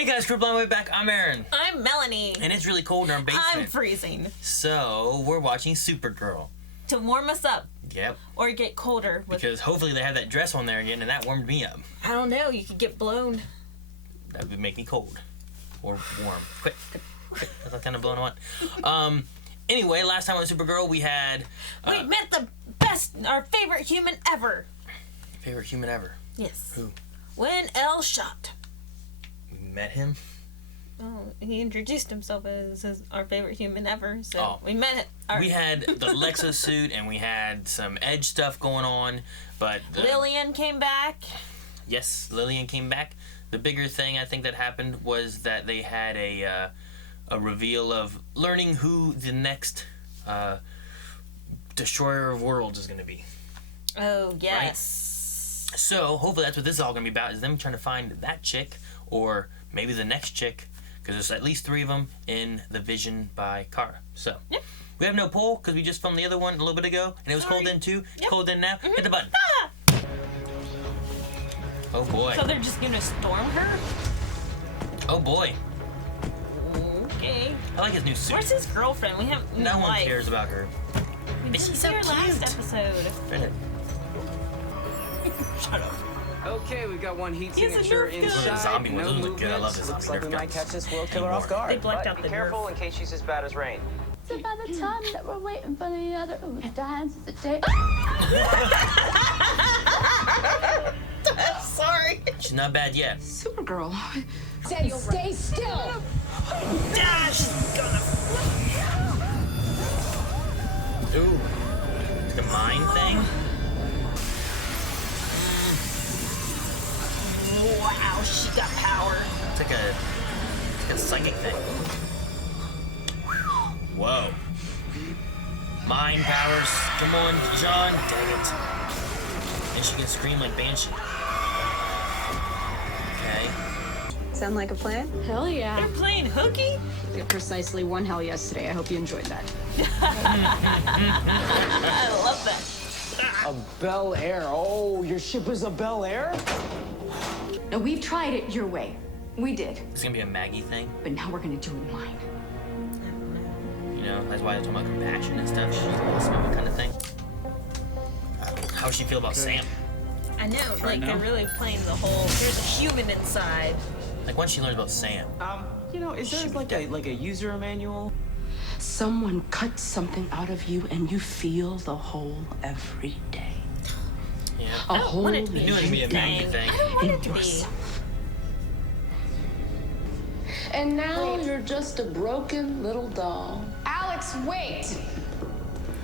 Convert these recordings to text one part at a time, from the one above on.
Hey guys, Group Line Way Back. I'm Aaron. I'm Melanie. And it's really cold in our basement. I'm freezing. So, we're watching Supergirl. To warm us up. Yep. Or get colder. Because hopefully they have that dress on there again, and that warmed me up. I don't know. You could get blown. That would make me cold. Or warm. Quick. That's not kind of blown on. Anyway, last time on Supergirl, we had... we met the best, our favorite human ever. Favorite human ever? Yes. Who? When L shot. We met him? Oh, he introduced himself as our favorite human ever, so we met it. We had the Lexus suit, and we had some Edge stuff going on, but... Lillian came back. Yes, Lillian came back. The bigger thing I think that happened was that they had a reveal of learning who the next Destroyer of Worlds is going to be. Oh, yes. Right? So, hopefully that's what this is all going to be about, is them trying to find that chick, or maybe the next chick, because there's at least 3 of them in the Vision by Kara. So, we have no poll, because we just filmed the other one a little bit ago, and it was cold in too. It's cold in now. Hit the button. Ah! Oh boy. So they're just going to storm her? Oh boy. Okay. I like his new suit. Where's his girlfriend? We have no one cares about her. We didn't see her last episode. Shut up. Okay, we've got one heat He's a signature Nerf gun. inside. Zombie ones, No those look good. I love movements. this. Looks like we might catch this world killer off guard. They blacked out Be the careful Nerf. in case she's as bad as rain. So by the time that we're waiting for the other dance is the day. Sorry. She's not bad yet. Supergirl. Said stay still. Dash. Ooh. The mind thing? Wow, she got power. It's like a psychic thing. Whoa. Mind powers. Come on, John. Dang it. And she can scream like Banshee. Okay. Sound like a plan? Hell yeah. They're playing hooky? Did precisely one hell yesterday. I hope you enjoyed that. I love that. A Bel Air. Oh, your ship is a Bel Air? No, we've tried it your way. We did. It's gonna be a Maggie thing. But now we're gonna do it mine. You know, that's why I'm talking about compassion and stuff. She's a little smooth kind of thing. How does she feel about Sam? I know, like they're really playing the whole, there's a human inside. Like once she learns about Sam. You know, is there like a user manual? Someone cuts something out of you and you feel the hole every day. Yeah. A hole want it to be I knew it would be a Maggie thing. I don't want in it to be. yourself. And now you're just a broken little doll. Alex, wait!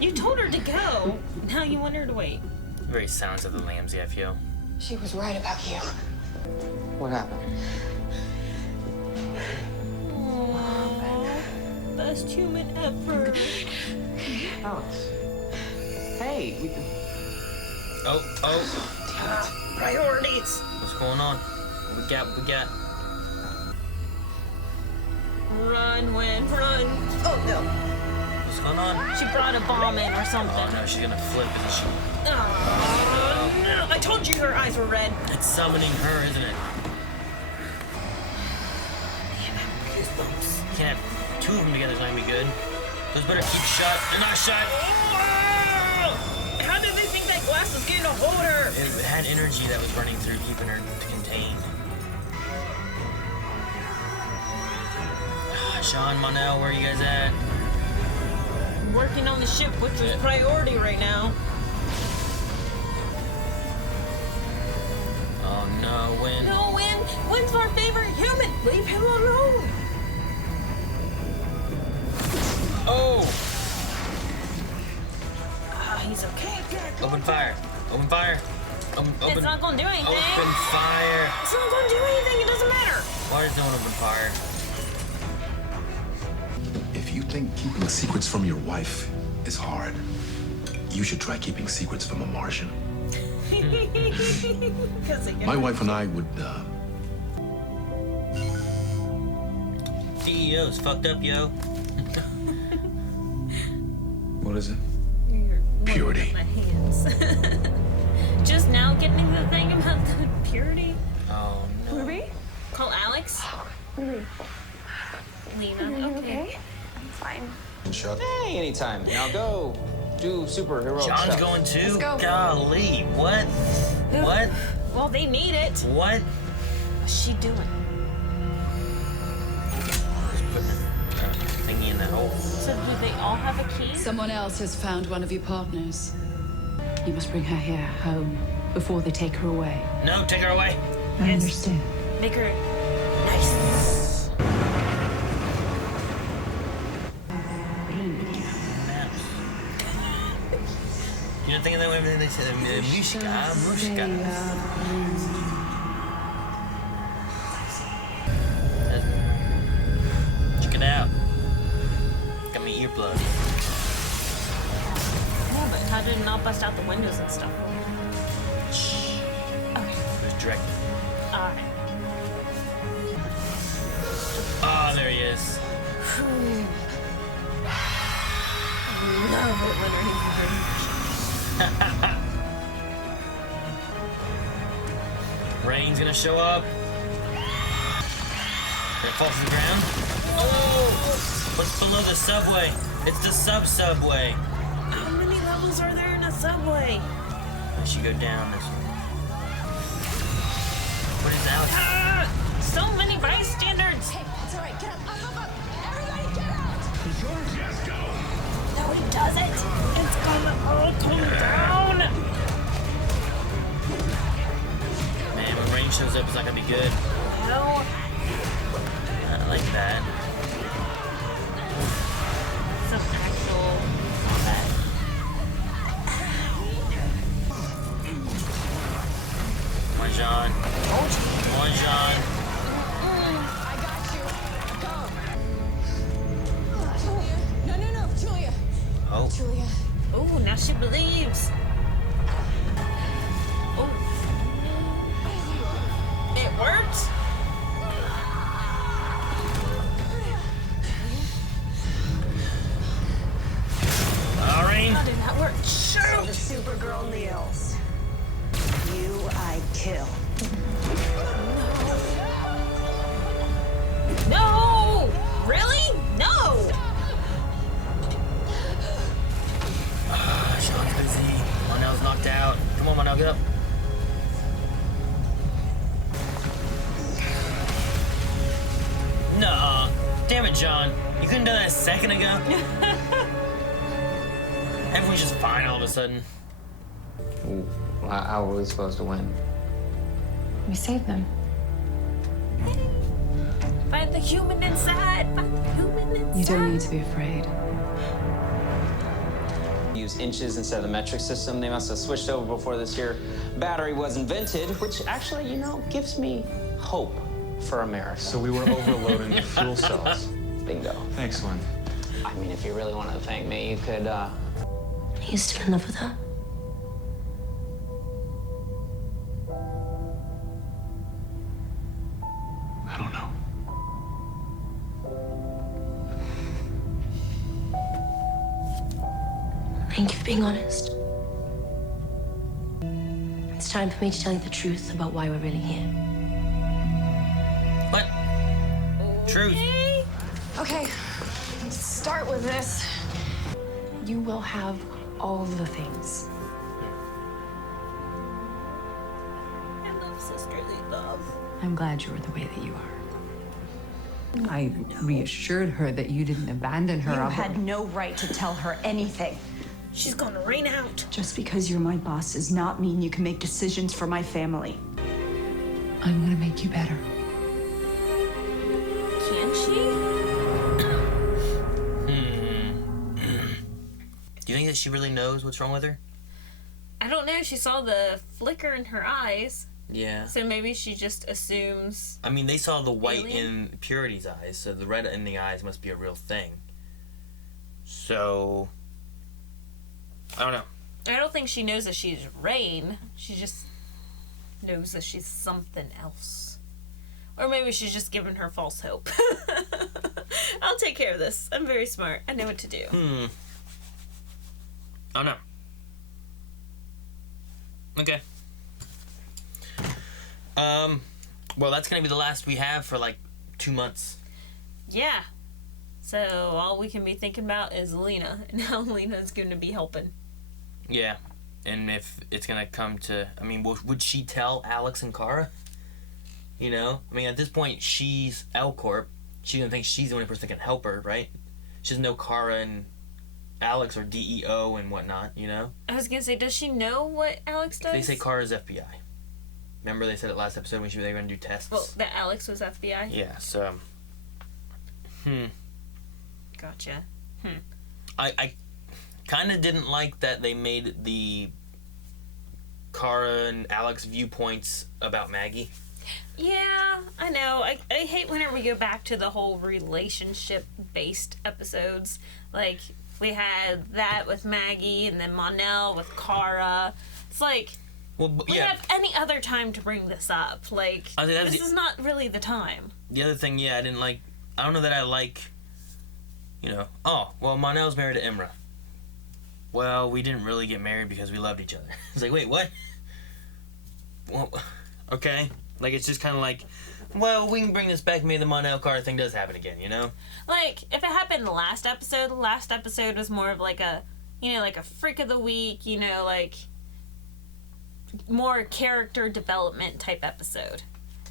You told her to go. Now you want her to wait. Very Silence of the Lambs, I feel. She was right about you. What happened? Aww, best human ever. Alex. Hey, Oh. Priorities. What's going on? What we got? Run, Win, run. Oh no. What's going on? She brought a bomb in or something. Oh no, she's gonna flip, isn't she? Oh, no. I told you her eyes were red. It's summoning her, isn't it? Goosebumps. Can't have 2 of them together, it's not gonna be good. Those better keep shut. They're not shut. How did they think that glass was going to hold her? It had energy that was running through, keeping her contained. Sean, Monel, where are you guys at? Working on the ship, which was priority right now. Oh no, Win. No, Win. Win's our favorite human. Leave him alone. Oh! He's okay. Open fire. Open fire. Open. It's not going to do anything. Open fire. It's not going to do anything. It doesn't matter. Why is no one open fire? If you think keeping secrets from your wife is hard, you should try keeping secrets from a Martian. My wife and I would, CEO's fucked up, yo. What is it? You're Purity. my hands. Just now getting into the thing about the purity. Oh no. Ruby? Call Alex. Lena, okay. I'm fine. Shut. Hey, anytime. Now go do superhero John's stuff. going too? Let's go. Golly, what? What? Well, they need it. What? What's she doing? Just putting a thingy in that hole. So do they all have a key? Someone else has found one of your partners. You must bring her here, home, before they take her away. No, take her away. I understand. Make her nice. You don't think of that way they say Mushka. Check it out. Got me earplugs. Yeah, but how did it not bust out the windows and stuff? Shh. Okay. It was directed. Alright. Oh, there he is. Love it when Rain's gonna show up. Gonna fall to the ground. Oh! What's below the subway? It's the subway. How many levels are there in a subway? I should go down this way. What is out? Ah! So many bystanders! Hey, it's all right. Get up. Up. Everybody get out. No, he doesn't! It's gonna all come down! Man, when rain shows up, it's not gonna be good. No. Not like that. Some actual combat. Come on, John. Come on, John. I got you. Go. Julia. No. Julia. Oh. Julia. Oh, now she believes. Oh. It worked? All right. How did that work? So the Supergirl kneels. You I kill. No! Really? No! Sean's busy. Monel's knocked out. Come on, Monel, get up. Nuh-uh. Damn it, John. You couldn't do that a second ago? Everyone's just fine all of a sudden. Ooh, how were we supposed to win? We saved them. Find the human inside. Find the human inside. You don't need to be afraid. Use inches instead of the metric system. They must have switched over before this here battery was invented, which actually, gives me hope for America. So we were overloading the fuel cells. Bingo. Thanks, Lynn. I mean, if you really want to thank me, you could, Are you still in love with her? I don't know. Thank you for being honest. It's time for me to tell you the truth about why we're really here. What? Truth. Okay, let's start with this. You will have all the things. I love sisterly love. I'm glad you are the way that you are. I reassured her that you didn't abandon her. You had no right to tell her anything. She's gonna rain out. Just because you're my boss does not mean you can make decisions for my family. I'm gonna make you better. Can she? Do you think that she really knows what's wrong with her? I don't know. She saw the flicker in her eyes. Yeah. So maybe she just assumes. I mean, they saw the white Alien? in Purity's eyes, so the red in the eyes must be a real thing. So, I don't know. I don't think she knows that she's Rain. She just knows that she's something else. Or maybe she's just giving her false hope. I'll take care of this. I'm very smart. I know what to do. I don't know. Okay. Well, that's gonna be the last we have for like 2 months. Yeah. So all we can be thinking about is Lena and how Lena's going to be helping. Yeah. And if it's going to come to... I mean, would she tell Alex and Kara? You know? I mean, at this point, she's L-Corp. She doesn't think she's the only person that can help her, right? She doesn't know Kara and Alex are DEO and whatnot, you know? I was going to say, does she know what Alex does? They say Kara's FBI. Remember they said it last episode when they were going to do tests? Well, that Alex was FBI? Yeah, so... Gotcha. I kind of didn't like that they made the Kara and Alex viewpoints about Maggie. Yeah, I know. I hate whenever we go back to the whole relationship-based episodes. Like, we had that with Maggie, and then Monel with Kara. It's like, well, we have any other time to bring this up. Like, this is not really the time. The other thing, I didn't like... I don't know that I like... You know, oh, well, Monel's married to Imra. Well, we didn't really get married because we loved each other. It's like, wait, what? Well, okay. Like, it's just kind of like, well, we can bring this back. Maybe the Monel Kara thing does happen again, you know? Like, if it happened the last episode was more of like a, you know, like a freak of the week, you know, like more character development type episode.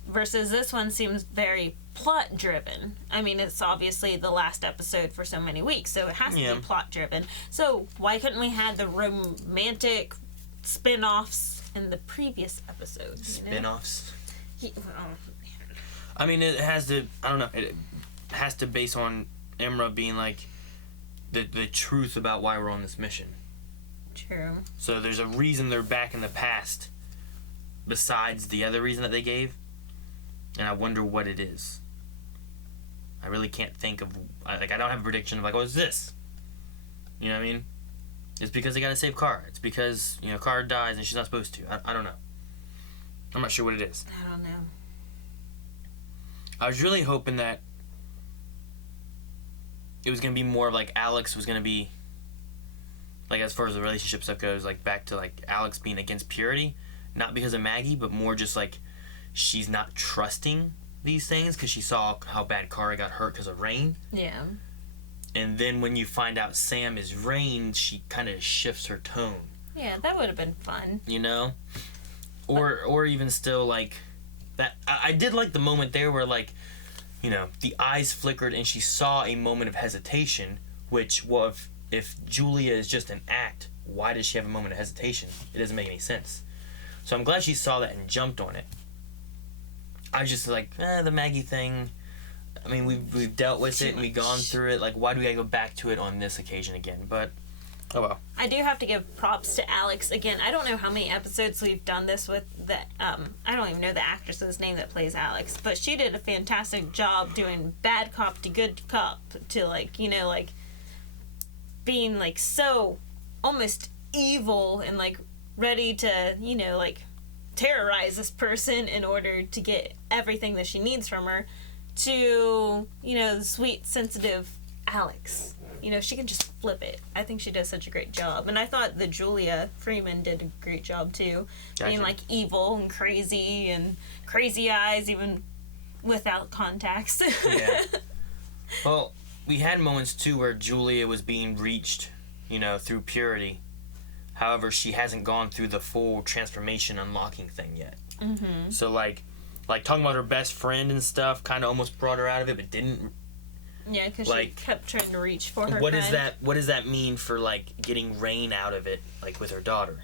Versus this one seems very plot driven. I mean, it's obviously the last episode for so many weeks, so it has to be plot driven. So why couldn't we have the romantic spin-offs in the previous episode? Spin-offs? I mean, it has to, I don't know, it has to base on Imra being like the truth about why we're on this mission. True. So there's a reason they're back in the past besides the other reason that they gave. And I wonder what it is. I really can't think of... I don't have a prediction of like, oh, it's this. You know what I mean? It's because they gotta save Kara. It's because, you know, Kara dies and she's not supposed to. I don't know. I'm not sure what it is. I don't know. I was really hoping that it was gonna be more of like Alex was gonna be... Like, as far as the relationship stuff goes, like, back to, like, Alex being against purity. Not because of Maggie, but more just, like... She's not trusting these things because she saw how bad Kara got hurt because of Rain. Yeah. And then when you find out Sam is Rain, she kind of shifts her tone. Yeah, that would have been fun. You know? Or even still, like, that... I did like the moment there where, like, you know, the eyes flickered and she saw a moment of hesitation, which, well, if Julia is just an act, why does she have a moment of hesitation? It doesn't make any sense. So I'm glad she saw that and jumped on it. I was just like, the Maggie thing. I mean, we've dealt with it and we've gone through it. Like, why do we gotta go back to it on this occasion again? But, oh well. I do have to give props to Alex again. I don't know how many episodes we've done this with. I don't even know the actress's name that plays Alex, but she did a fantastic job doing bad cop to good cop to, like, you know, like being like so almost evil and like ready to, you know, like terrorize this person in order to get everything that she needs from her, to, you know, the sweet, sensitive Alex. You know, she can just flip it. I think she does such a great job. And I thought that Julia Freeman did a great job too. Gotcha. Being like evil and crazy eyes, even without contacts. Yeah. Well, we had moments too where Julia was being reached, you know, through purity. However, she hasn't gone through the full transformation unlocking thing yet. Mm-hmm. So, like talking about her best friend and stuff kind of almost brought her out of it, but didn't. Yeah, because she kept trying to reach for her What does that mean for, like, getting Rain out of it, like, with her daughter?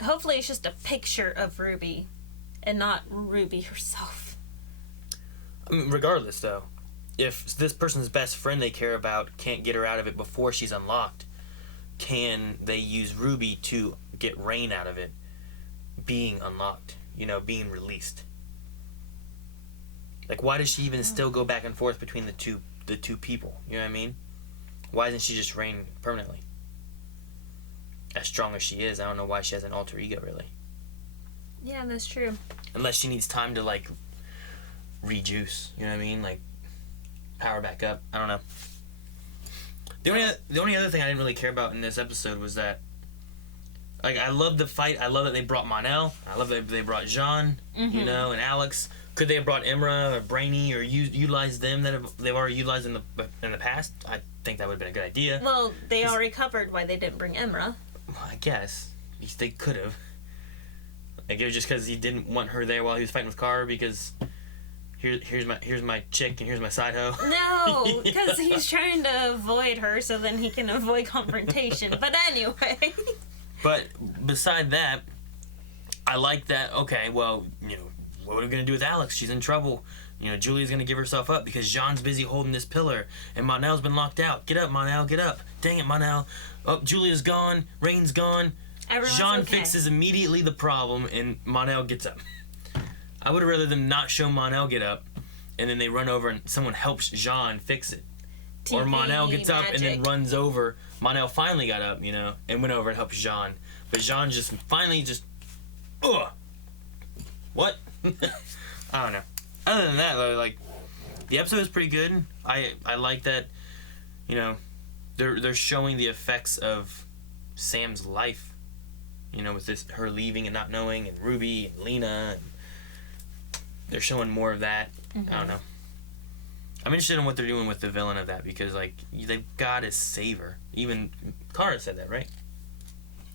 Hopefully it's just a picture of Ruby and not Ruby herself. I mean, regardless, though, if this person's best friend they care about can't get her out of it before she's unlocked, can they use Ruby to get Rain out of it being unlocked, you know, being released? Like, why does she even still go back and forth between the two people? You know what I mean? Why isn't she just Rain permanently? As strong as she is, I don't know why she has an alter ego, really. Yeah, that's true. Unless she needs time to, like, rejuice, you know what I mean? Like, power back up. I don't know. The only other thing I didn't really care about in this episode was that, like, I love the fight. I love that they brought Monel. I love that they brought Jean, you know, and Alex. could they have brought Imra or Brainy or utilized them that they've already utilized in the past? I think that would have been a good idea. Well, they already covered why they didn't bring Imra. Well, I guess. At least they could have. Like, it was just because he didn't want her there while he was fighting with Kara because here's my chick and here's my side hoe. No, because he's trying to avoid her so then he can avoid confrontation. But anyway. But beside that, I like that, okay, well, what are we going to do with Alex? She's in trouble. Julia's going to give herself up because Jean's busy holding this pillar and Monel's been locked out. Get up, Monel, get up. Dang it, Monel. Oh, Julia's gone. Rain's gone. Everyone's Jean okay. fixes immediately the problem and Monel gets up. I would have rather them not show Monel get up and then they run over and someone helps Jean fix it. Or Monel gets up and then runs over. Monel finally got up, and went over and helped Jean. But Jean just finally just, ugh. What? I don't know. Other than that, though, like, the episode is pretty good. I like that, they're showing the effects of Sam's life, with her leaving and not knowing, and Ruby and Lena. And they're showing more of that. Mm-hmm. I don't know. I'm interested in what they're doing with the villain of that because, like, they've got to save her. Even Kara said that, right?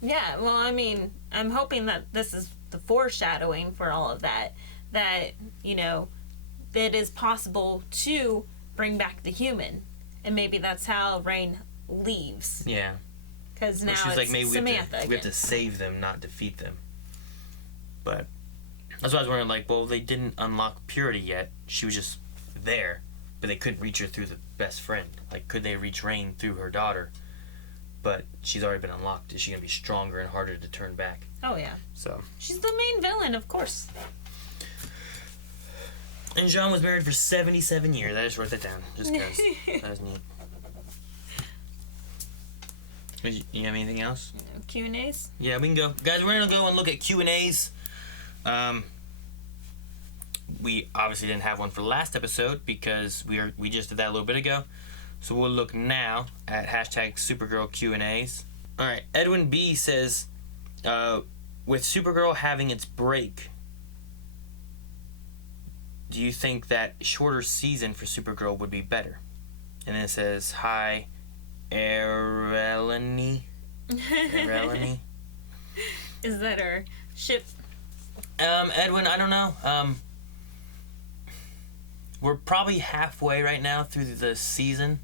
Yeah, well, I mean, I'm hoping that this is the foreshadowing for all of that. That, it is possible to bring back the human. And maybe that's how Rain leaves. Yeah. Because now she's it's like, maybe Samantha we have to save them, not defeat them. But that's why I was wondering, like, well, they didn't unlock Purity yet. She was just there. But they couldn't reach her through the best friend. Like, could they reach Rain through her daughter? But she's already been unlocked. Is she going to be stronger and harder to turn back? Oh, yeah. So. She's the main villain, of course. And Jean was married for 77 years. I just wrote that down. Just because. That was neat. You have anything else? Q&As? Yeah, we can go. Guys, we're going to go and look at Q&As. We obviously didn't have one for last episode because we just did that a little bit ago. So we'll look now at hashtag Supergirl Q&As. All right, Edwin B says, with Supergirl having its break, do you think that shorter season for Supergirl would be better? And then it says, hi, Erelani. Is that her ship? Edwin, I don't know. We're probably halfway right now through the season.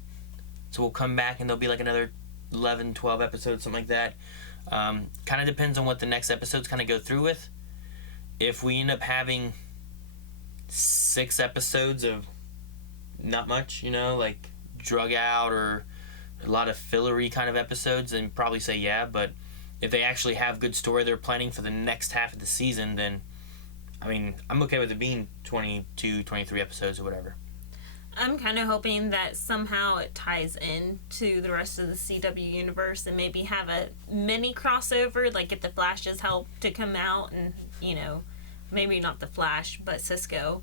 So we'll come back and there'll be like another 11, 12 episodes, something like that. Kind of depends on what the next episodes kind of go through with. If we end up having 6 episodes of not much, like drug out or a lot of fillery kind of episodes, then probably say yeah. But if they actually have good story they're planning for the next half of the season, then I mean, I'm okay with it being 22, 23 episodes or whatever. I'm kind of hoping that somehow it ties in to the rest of the CW universe and maybe have a mini crossover, like get the Flash's help to come out and, maybe not the Flash, but Cisco,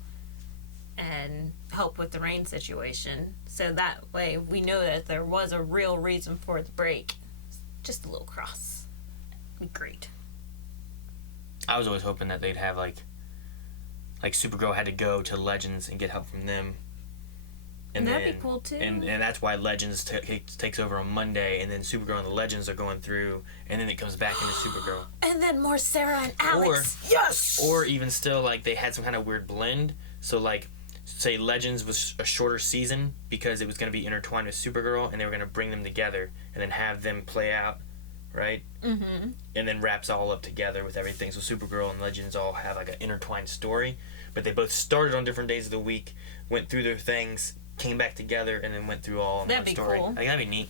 and help with the Rain situation. So that way we know that there was a real reason for the break. Just a little cross. Be great. I was always hoping that they'd have like Supergirl had to go to Legends and get help from them. And that'd be cool too. And that's why Legends takes over on Monday, and then Supergirl and the Legends are going through, and then it comes back into Supergirl. And then more Sarah and Alex. Yes! Or even still, like, they had some kind of weird blend. So, like, say Legends was a shorter season because it was going to be intertwined with Supergirl, and they were going to bring them together and then have them play out, right? Mm-hmm. And then wraps all up together with everything. So Supergirl and Legends all have, like, an intertwined story. But they both started on different days of the week, went through their things, came back together, and then went through all in one story. Cool. Like, that'd be neat.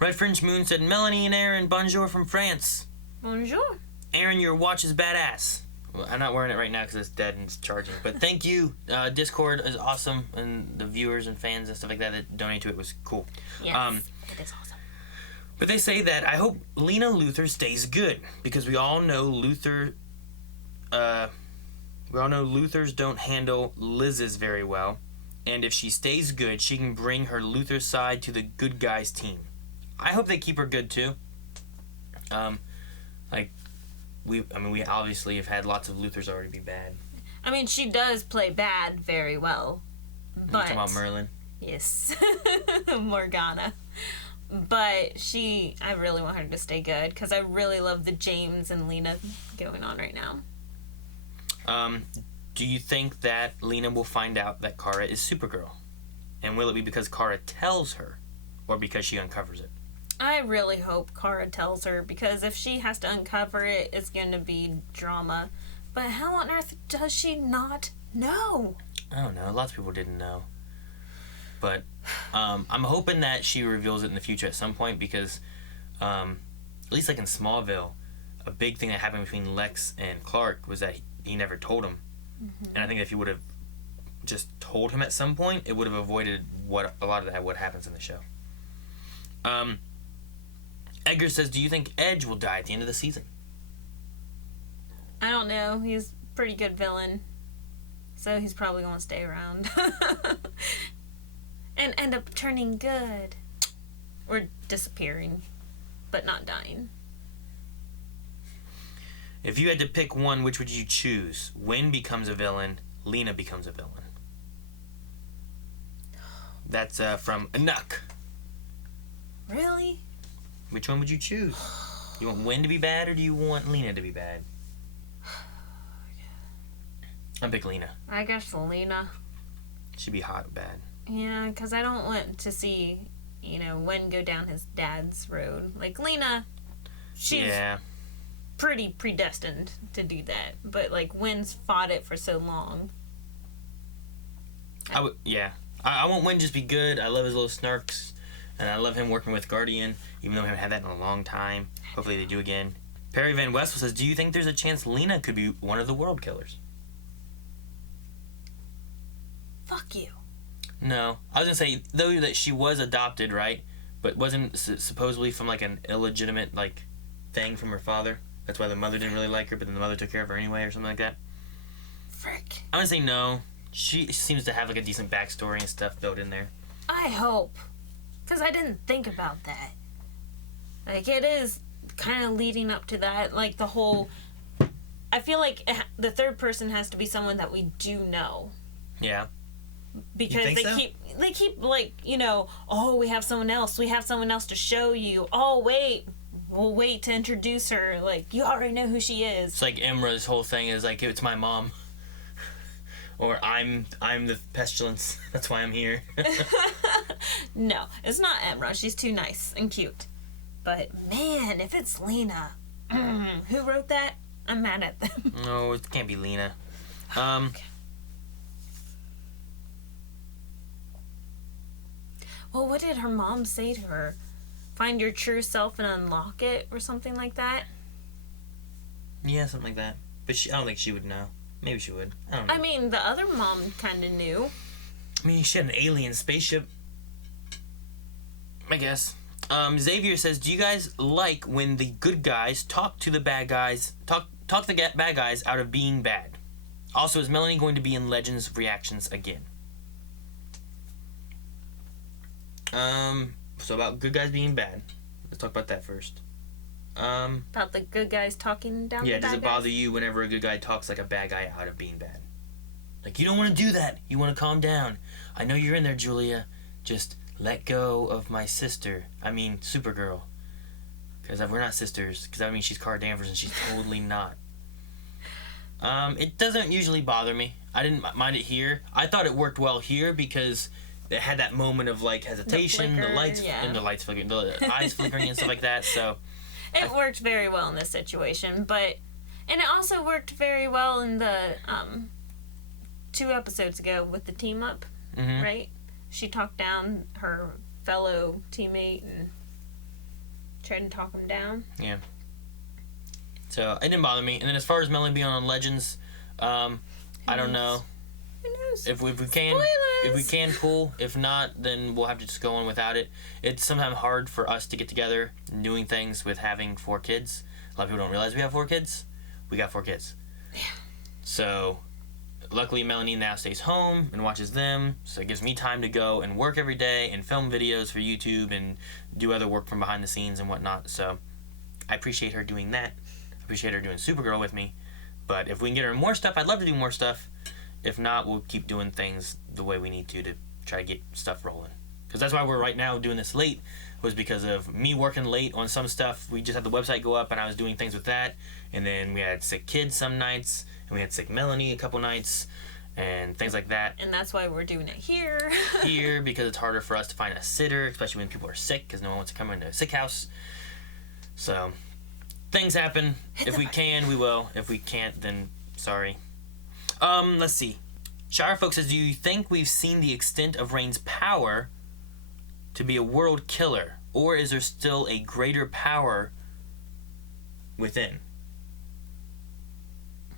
Red French Moon said, Melanie and Aaron, bonjour from France. Bonjour. Aaron, your watch is badass. Well, I'm not wearing it right now because it's dead and it's charging. But thank you. Discord is awesome, and the viewers and fans and stuff like that donate to it was cool. Yes, it is awesome. But they say that I hope Lena Luthor stays good because we all know Luthors don't handle Liz's very well. And if she stays good, she can bring her Luthor side to the good guys team. I hope they keep her good too. We obviously have had lots of Luthors already be bad. I mean, she does play bad very well. But... You talking about Merlin? Yes. Morgana. But I really want her to stay good, because I really love the James and Lena going on right now. Do you think that Lena will find out that Kara is Supergirl? And will it be because Kara tells her, or because she uncovers it? I really hope Kara tells her, because if she has to uncover it, it's going to be drama. But how on earth does she not know? I don't know. Lots of people didn't know. But I'm hoping that she reveals it in the future at some point, because at least like in Smallville, a big thing that happened between Lex and Clark was that he never told him. Mm-hmm. And I think if he would have just told him at some point, it would have avoided what happens in the show. Edgar says, do you think Edge will die at the end of the season? I don't know. He's a pretty good villain. So he's probably going to stay around. And end up turning good. Or disappearing. But not dying. If you had to pick one, which would you choose? Wynn becomes a villain. Lena becomes a villain. That's from Anuk. Really? Which one would you choose? You want Wynn to be bad, or do you want Lena to be bad? I pick Lena. I guess Lena. She'd be hot bad. Yeah, because I don't want to see, Wynn go down his dad's road. Like, Lena, she's pretty predestined to do that. But, Wynn's fought it for so long. I want Wynn just be good. I love his little snarks. And I love him working with Guardian, even though we haven't had that in a long time. Hopefully they do again. Perry Van Wessel says, do you think there's a chance Lena could be one of the World Killers? Fuck you. No. I was going to say, though, that she was adopted, right? But wasn't supposedly from, an illegitimate, thing from her father? That's why the mother didn't really like her, but then the mother took care of her anyway, or something like that? Frick. I'm going to say no. She seems to have, a decent backstory and stuff built in there. I hope. Because I didn't think about that. It is kind of leading up to that. The whole... I feel like the third person has to be someone that we do know. Yeah. Because they keep oh, we have someone else. We have someone else to show you. Oh, wait. We'll wait to introduce her. You already know who she is. It's like Imra's whole thing is, it's my mom. Or I'm the pestilence. That's why I'm here. No, it's not Emra. She's too nice and cute. But, man, if it's Lena, who wrote that? I'm mad at them. No, it can't be Lena. Okay. Well, what did her mom say to her? Find your true self and unlock it, or something like that? Yeah, something like that. But I don't think she would know. Maybe she would. I don't know. I mean, the other mom kind of knew. I mean, she had an alien spaceship. I guess. Xavier says, do you guys like when the good guys talk to the bad guys, talk the bad guys out of being bad? Also, is Melanie going to be in Legends reactions again? So about good guys being bad. Let's talk about that first. About the good guys talking down the bad guys? Yeah, does it bother you whenever a good guy talks like a bad guy out of being bad? You don't want to do that. You want to calm down. I know you're in there, Julia. Just let go of my sister. I mean, Supergirl. Because we're not sisters. Because she's Cara Danvers and she's totally not. It doesn't usually bother me. I didn't mind it here. I thought it worked well here because it had that moment of hesitation, the lights flickering, the eyes flickering and stuff like that. So it worked very well in this situation, and it also worked very well in the 2 episodes ago with the team up, right? She talked down her fellow teammate and tried to talk him down. Yeah. So it didn't bother me. And then as far as Melanie being on Legends, I don't know. Who knows? If we can pull. If not, then we'll have to just go on without it. It's sometimes hard for us to get together doing things with having 4 kids. A lot of people don't realize we have 4 kids. We got 4 kids. Yeah. So luckily Melanie now stays home and watches them. So it gives me time to go and work every day and film videos for YouTube and do other work from behind the scenes and whatnot. So I appreciate her doing that. I appreciate her doing Supergirl with me. But if we can get her more stuff, I'd love to do more stuff. If not, we'll keep doing things the way we need to try to get stuff rolling. Because that's why we're right now doing this late, was because of me working late on some stuff. We just had the website go up, and I was doing things with that. And then we had sick kids some nights, and we had sick Melanie a couple nights, and things like that. And that's why we're doing it here. Here, because it's harder for us to find a sitter, especially when people are sick, because no one wants to come into a sick house. So, things happen. If we can, we will. If we can't, then sorry. Let's see. Shire folks says, do you think we've seen the extent of Rain's power to be a world killer, or is there still a greater power within?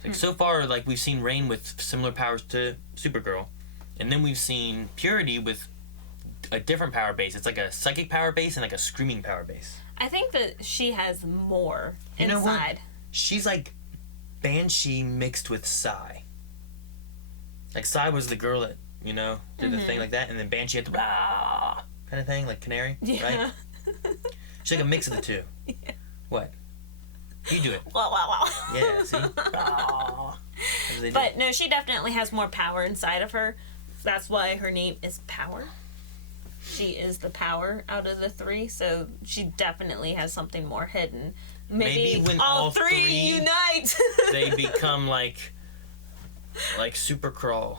Like, so far, like, we've seen Rain with similar powers to Supergirl, and then we've seen Purity with a different power base. It's like a psychic power base and like a screaming power base. I think that she has more You know what? inside. She's like Banshee mixed with Psy. Like, Psy was the girl that, you know, did the thing like that, and then Banshee had the rah kind of thing, like Canary, right? She's like a mix of the two. Yeah. What? You do it. Wow, wow, wow. Yeah, see? Rah. But no, she definitely has more power inside of her. That's why her name is Power. She is the power out of the three, so she definitely has something more hidden. Maybe when all three unite. They become like Supergirl.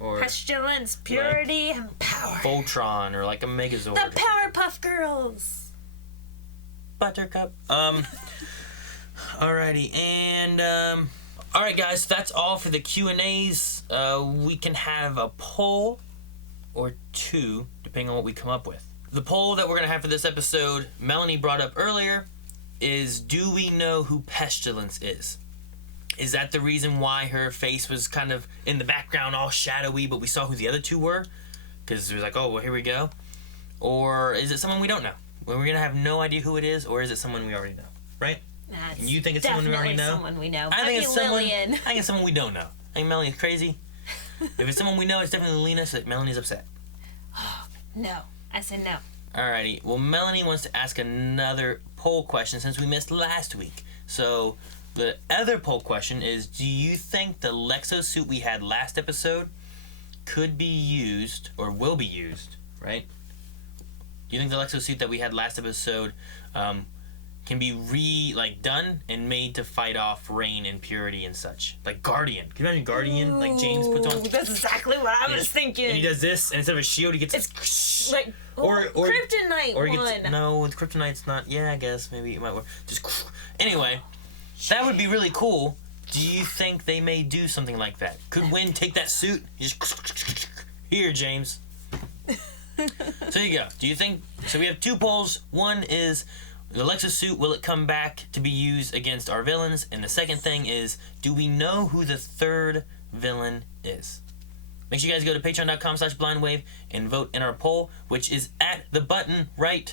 Or Pestilence, Purity, and Power. Voltron, or like a Megazord. The Powerpuff Girls. Buttercup. Alrighty, and alright guys, so that's all for the Q&As. We can have a poll or two, depending on what we come up with. The poll that we're gonna have for this episode, Melanie brought up earlier, is do we know who Pestilence is? Is that the reason why her face was kind of in the background, all shadowy, but we saw who the other two were? Because it was like, oh, well, here we go. Or is it someone we don't know? We're going to have no idea who it is, or is it someone we already know? Right? And you think it's someone we already know? Someone we know. I think it's someone. Lillian. I think it's someone we don't know. I think Melanie's crazy. If it's someone we know, it's definitely Lena, so Melanie's upset. No. I said no. Alrighty. Well, Melanie wants to ask another poll question since we missed last week. So, the other poll question is, do you think the Lexo suit we had last episode could be used, or will be used, right? Do you think the Lexo suit that we had last episode can be done and made to fight off Rain and Purity and such? Like Guardian. Can you imagine Guardian, like James puts on? That's exactly what I was thinking. And he does this, and instead of a shield, he gets it's like or Kryptonite or one. No, with Kryptonite's not. Yeah, I guess maybe it might work. Just anyway, that would be really cool. Do you think they may do something like that? Could Wynn take that suit? Just here, James. So there you go. Do you think? So we have two polls. One is the Lexus suit. Will it come back to be used against our villains? And the second thing is, do we know who the third villain is? Make sure you guys go to patreon.com/blindwave and vote in our poll, which is at the button right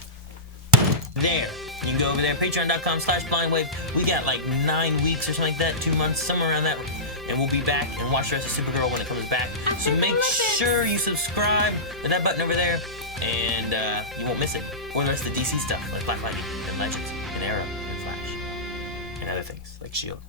there. You can go over there, patreon.com/blindwave. We got like 9 weeks or something like that, 2 months, somewhere around that. And we'll be back and watch the rest of Supergirl when it comes back. So make sure you subscribe to that button over there, and you won't miss it. Or the rest of the DC stuff, like Black Lightning and Legends and Arrow and Flash. And other things, like S.H.I.E.L.D.